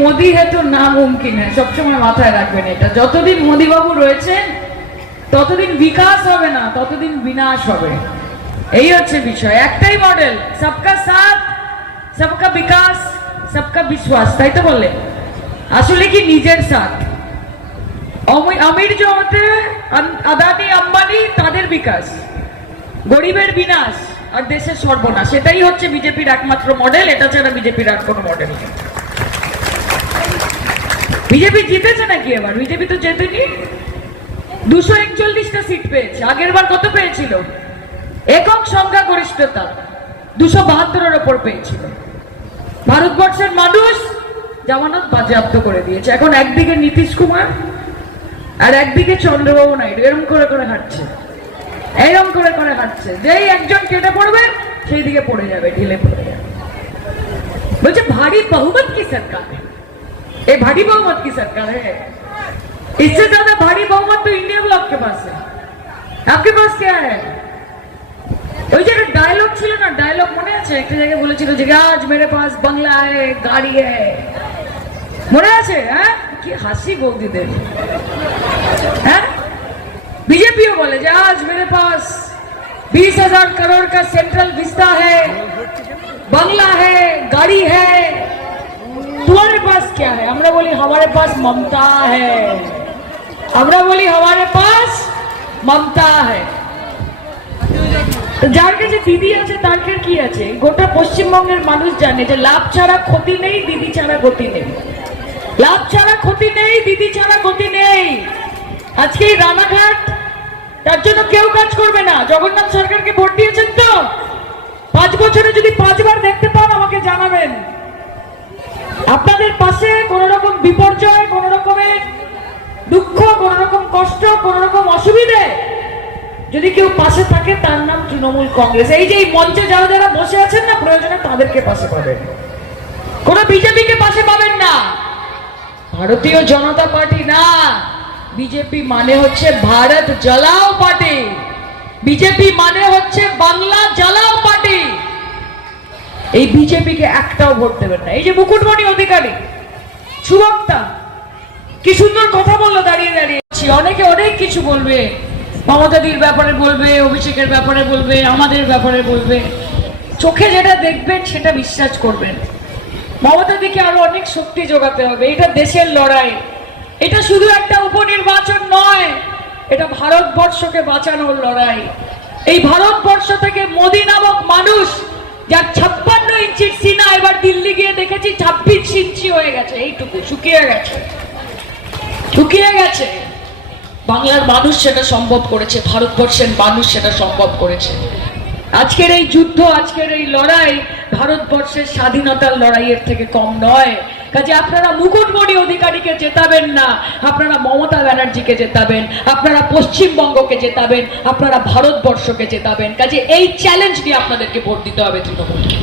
মোদি হে না মুমকিন হ্যাঁ সবসময় মাথায় রাখবেন এটা। যতদিন মোদি বাবু রয়েছেন, ততদিন বিকাশ হবে না, ততদিন বিনাশ হবে। এই হচ্ছে বিষয়। একটাই মডেল সবকা সাথ, সবকা বিকাশ, সবকা বিশ্বাস, তাই তো বললেন আসলে কি নিজের সাথ? আমির জগতে আদানি, আম্বানি, তাদের বিকাশ। গরিবের বিনাশ আর দেশের সর্বনাশ, সেটাই হচ্ছে বিজেপির একমাত্র মডেল এটা ছাড়া বিজেপির আর কোনো মডেল নেই। বিজেপি জিতেছে নাকি এবার? বিজেপি তো জেতেনি। দুশো একচল্লিশটা সিট পেয়েছে। আগের বার কত পেয়েছিল? একক সংখ্যা গরিষ্ঠতা দুশো বাহাত্তরের ওপর পেয়েছিল। ভারতবর্ষের মানুষ জামানত বাজেয়াপ্ত করে দিয়েছে। এখন একদিকে নীতিশ কুমার আর একদিকে চন্দ্রবাবু নাইডু। এরম করে করে হাঁটছে। এরম করে করে হাঁটছে। যেই একজন কেটে পড়বে, সেই দিকে পড়ে যাবে, ঢিলে পড়ে যাবে। বলছে, ভারী বহুমত কি সরকার? ये भारी बहुमत की सरकार है इससे ज्यादा भारी बहुमत तो इंडिया ब्लॉक के पास है आपके पास क्या है ওই যে ডায়লগ ছিল না ডায়লগ মনে আছে একটা জায়গায় বলেছিল যে আজ মেরে পাস বাংলা है গাড়ি है মনে আছে হ্যাঁ কি হাসি বৌদিদের হ্যাঁ बीजेपी बोले जे आज मेरे पास बीस हजार करोड़ का सेंट्रल विस्ता है बंगला है गाड़ी है हमरा बोली हमारे पास ममता है हमरा बोली हमारे पास ममता है তো যার কাছে দিদি আছে তার কাছে কি আছে গোটা পশ্চিমবঙ্গের মানুষ জানে যে লাভ ছাড়া ক্ষতি নেই দিদি ছাড়া গতি নেই লাভ ছাড়া ক্ষতি নেই দিদি ছাড়া গতি নেই আজকে এই রানাঘাট তার জন্য কেউ কাজ করবে না জগন্নাথ সরকারকে ভোট দিয়েছেন তো পাঁচ বছরে যদি পাঁচবার দেখতে পান আমাকে জানাবেন আপনাদের পাশে কোন রকম বিপর্যয় কোন রকমের দুঃখ কোন রকম কষ্ট কোন রকম অসুবিধে যদি কেউ পাশে থাকে, তার নাম তৃণমূল কংগ্রেস। এই যে এই মঞ্চে যারা যারা বসে আছেন না, প্রয়োজনে তাদেরকে পাশে পাবেন। কোন বিজেপিকে পাশে পাবেন না। ভারতীয় জনতা পার্টি না। বিজেপি মানে হচ্ছে ভারত জ্বালাও পার্টি। বিজেপি মানে হচ্ছে বাংলা জ্বালাও পার্টি। এই বিজেপিকে একটাও ভোট দেবেন না। এই যে মুকুটমণি অধিকারী, সুবক্তা, কি সুন্দর কথা বলল দাঁড়িয়ে দাঁড়িয়ে। অনেকে অনেক কিছু বলবে, মমতাদির ব্যাপারে বলবে, অভিষেকের ব্যাপারে বলবে, আমাদের ব্যাপারে বলবে। চোখে যেটা দেখবেন, সেটা বিশ্বাস করবেন। মমতা দিকে আরও অনেক শক্তি যোগাতে হবে। এটা দেশের লড়াই। এটা শুধু একটা উপনির্বাচন নয়, এটা ভারতবর্ষকে বাঁচানোর লড়াই। এই ভারতবর্ষ থেকে মোদী নামক মানুষ, যার এবার দিল্লি গিয়ে দেখেছি ছাব্বিশ ইঞ্চি হয়ে গেছে, এইটুকু, শুকিয়ে গেছে। শুকিয়ে গেছে। বাংলার মানুষ সেটা সম্ভব করেছে, ভারতবর্ষের মানুষ সেটা সম্ভব করেছে। আজকের এই যুদ্ধ, আজকের এই লড়াই ভারতবর্ষের স্বাধীনতার লড়াইয়ের থেকে কম নয়। কাজে আপনারা মুকুটমণি অধিকারীকে জেতাবেন না, আপনারা মমতা ব্যানার্জিকে জেতাবেন, আপনারা পশ্চিমবঙ্গকে জেতাবেন, আপনারা ভারতবর্ষকে জেতাবেন। কাজে এই চ্যালেঞ্জ নিয়ে আপনাদেরকে ভোট দিতে হবে তৃণমূলকে।